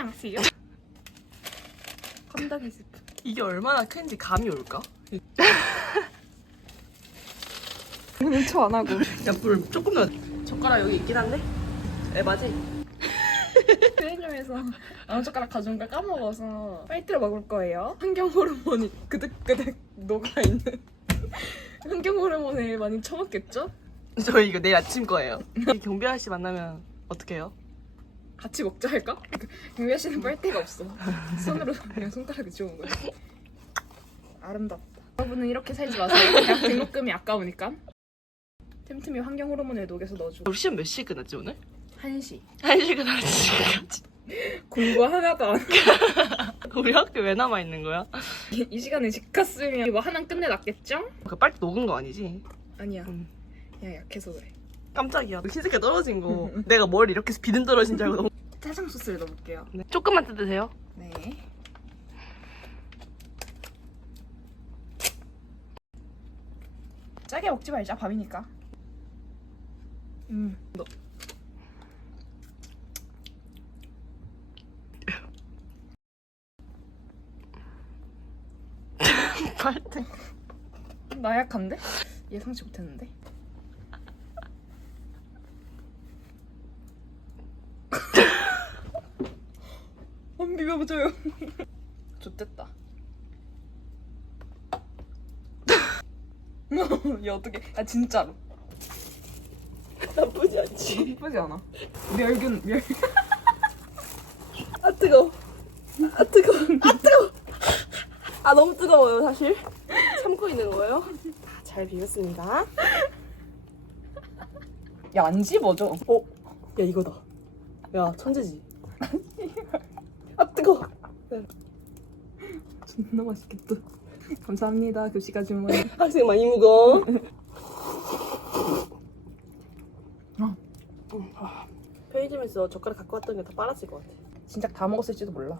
안녕하세요. 건더기 스프. 이게 얼마나 큰지 감이 올까? 훔쳐 안 하고. 야불 조금 더 젓가락 여기 있긴 한데 에바지? 편의점에서 나무젓가락 가져온 걸 까먹어서 화이트를 먹을 거예요. 환경 호르몬이 그득그득 녹아 있는 환경 호르몬에 많이 처먹겠죠? 저 이거 내일 아침 거예요 이 경비 아저씨 만나면 어떡해요? 같이 먹자 할까? 경비아 씨는 빨대가 없어. 손으로 그냥 손가락에 지운 거야. 아름답다. 여러분은 이렇게 살지 마세요. 대학 등록금이 아까우니까. 틈틈이 환경 호르몬에 녹여서 넣어주고 우리 시험 몇 시에 끝났지 오늘? 1시. 한 시간 한 시간까지 공부 하나도 안 우리 학교 왜 남아 있는 거야? 이, 이 시간에 집 갔으면 뭐 하나 끝내놨겠죠? 그 빨리 녹은 거 아니지? 아니야. 응. 그냥 약해서 그래. 깜짝이야 흰색깔 떨어진 거 내가 뭘 이렇게 해서 비듬 떨어진 줄 알고 너무 짜장 소스를 넣어볼게요. 네. 조금만 뜯으세요 네. 짜게 먹지 말자 밥이니까. 음. 너. 빨대 나 약한데? 예상치 못했는데. 비벼줘요. 좋됐다. 야 어떻게? 아 진짜로. 나쁘지 않지 예쁘지 않아? 멸균 멸. 아 뜨거 아 뜨거 아 뜨거 아 너무 뜨거워요 사실 참고 있는 거예요 잘 비웠습니다 야 안 집어져. 어? 야 이거다 야 천재지 아 뜨거 존나 맛있겠다. 감사합니다 급식가 주문. 학생 많이 묵어 어. 편의점에서 젓가락 갖고 왔던 게 다 빨았을 것 같아 진작 다 먹었을지도 몰라.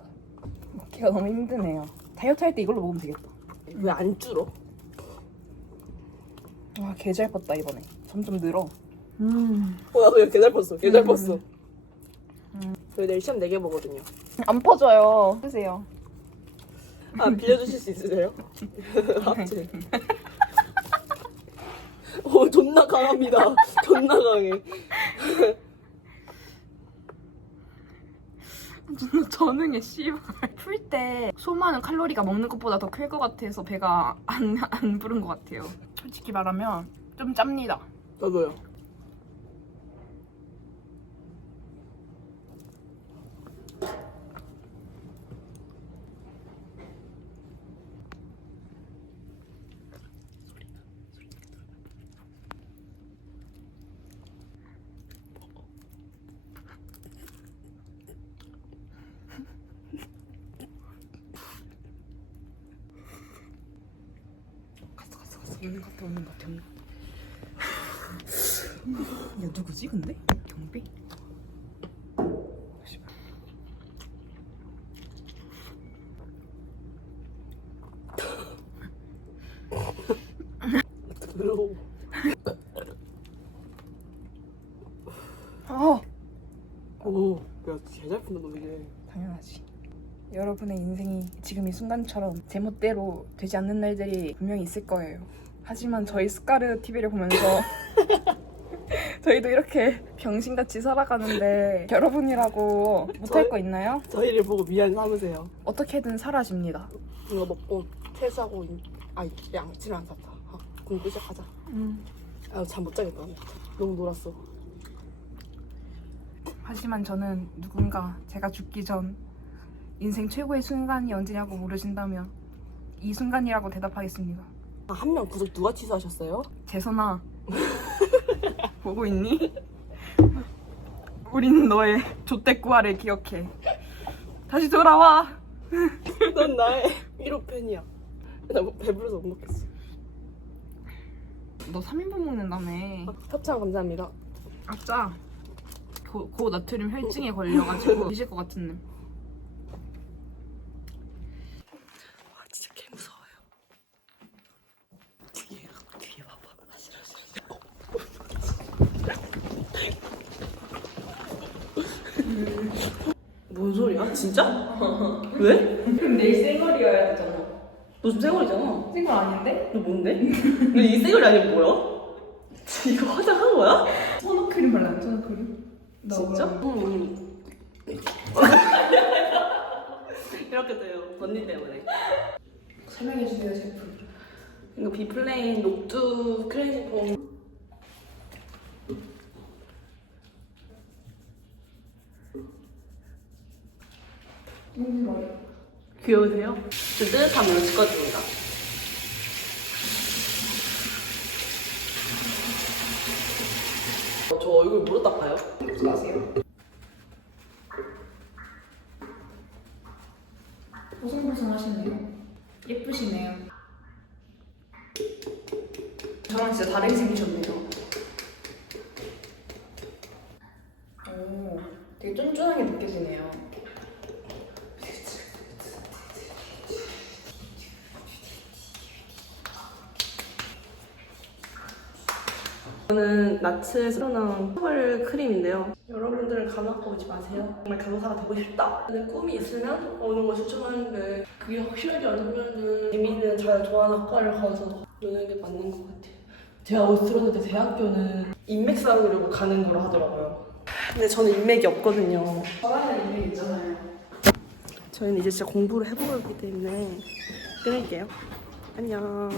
먹기가 너무 힘드네요. 다이어트 할 때 이걸로 먹으면 되겠다. 왜 안 줄어? 와, 개 잘 뻗다 이번에. 점점 늘어. 음. 어, 나도 이렇게 잘 뻗어. 개잘 음. 뻗어. 저희 내일 시험 4개 보거든요. 안 퍼져요. 쓰세요. 아, 빌려주실 수 있으세요? 합체. 오, 존나 강합니다. 존나 강해. 전응해 씨발. 풀 때 소모하는 칼로리가 먹는 것보다 더 클 것 같아서 배가 안, 안 부른 것 같아요. 솔직히 말하면 좀 짭니다. 저도요. 없는 것 같아 없는 것 같아 없는 것 같아. 야 누구지 근데? 경비? 씨발. 더러워. 아 오, 야, 개잘 푼다, 너 이게. 당연하지. 여러분의 인생이 지금 이 순간처럼 제멋대로 되지 않는 날들이 분명히 있을 거예요. 하지만 저희 스카르 TV를 보면서 저희도 이렇게 병신같이 살아가는데 여러분이라고 못할 저희- 거 있나요? 저희를 보고 미안 삼으세요. 어떻게든 사라집니다. 이거 먹고 퇴사하고, 인- 아, 양치를 안 샀다. 아, 공부 시작하자. 음. 아, 잠못 자겠다. 너무 놀았어. 하지만 저는 누군가 제가 죽기 전 인생 최고의 순간이 언제냐고 물으신다면 이 순간이라고 대답하겠습니다. 아, 한명 구독 누가 취소하셨어요? 재선아 보고 있니? 우린 너의 좆대꾸아를 기억해 다시 돌아와 넌 나의 1호 팬이야. 나 뭐 배불러서 못 먹겠어. 너 3인분 먹는다며 아, 협찬 감사합니다. 아짜 고, 고 나트륨 혈증에 걸려가지고 드실 것 같은데 아 진짜 개 무서워요. 뒤에 뒤에 봐봐. 아 싫어 싫어. 뭐야 뭔 소리야? 진짜? 왜? 그럼 내일 생얼이어야 되잖아. 너 지금 생얼이잖아. 생얼 아닌데? 너 뭔데? 너이 생얼이 아니면 뭐야? 이거 화장한 거야? 토너 크림 발랐 토너 크림. 나 진짜? 그럼 응. 이렇게 돼요. 언니 때문에. 설명해 주세요 제품. 이거 비플레인 녹두 크레이지 폼. 너무 좋아요. 귀여우세요? 저 뜨뜻함으로 찍어줍니다. 어, 저 얼굴 뭐로 닦아요? 마세요. 보송보송하시네요. 예쁘시네요. 저랑 진짜 다르게 생기셨네요. 이거는 나츠에서 나온 펄 크림인데요. 여러분들은 간호학과 오지 마세요. 정말 간호사가 되고 싶다. 근데 꿈이 있으면 오는 걸 추천하는데 그게 확실하지 않으면은 재미는 잘 좋아하는 학과를 가서 노는 게 맞는 것 같아요. 제가 들었는데 대학교는 인맥 쌓으려고 가는 거로 하더라고요. 근데 저는 인맥이 없거든요. 저라는 이미 있잖아요. 저희는 이제 진짜 공부를 해보기 때문에 끊을게요. 안녕.